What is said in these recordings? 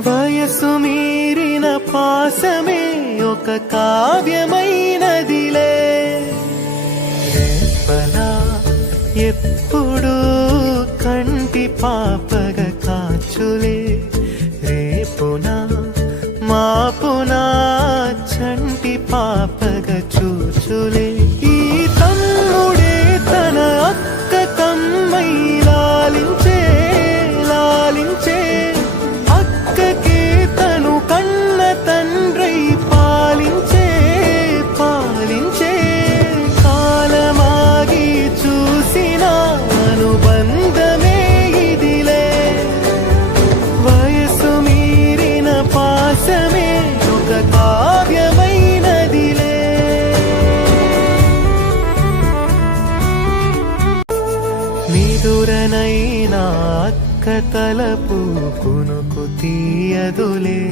వయసు మీరిన పాసమే ఒక కావ్యమైనదిలే. రేపలా ఎప్పుడు కంటి పాపగ కాచులే. రేపునా మాపునా చంటి పాపగ చూచులే. ఈ తమ్ముడే తన అక్క తమ్మై లాలించే లాలించే. అక్కకే తను కన్న తండ్రై పాలించే పాలించే. కాలమాగి చూసిన అనుబంధమే ఇదిలే. వయసు మీరిన పాసమే ఒక కావ్యమైనదిలే. నిదురనైనా అక్క తలపు కునుకు తీయదులే.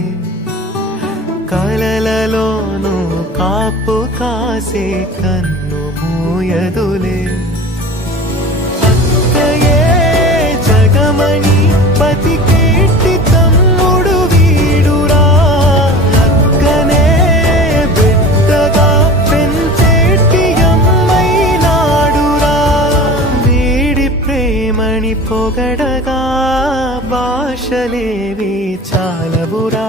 కలలలోనూ కాపు కాసే కన్ను మూయదులే. అక్కయే జగమణి బతికేటి తమ్ముడు వీడురా. అక్కనే బిడ్డగా పెంచేటి అమ్మైనాడురా. వీడి ప్రేమని పొగడగా భాషలేవి చాలవురా.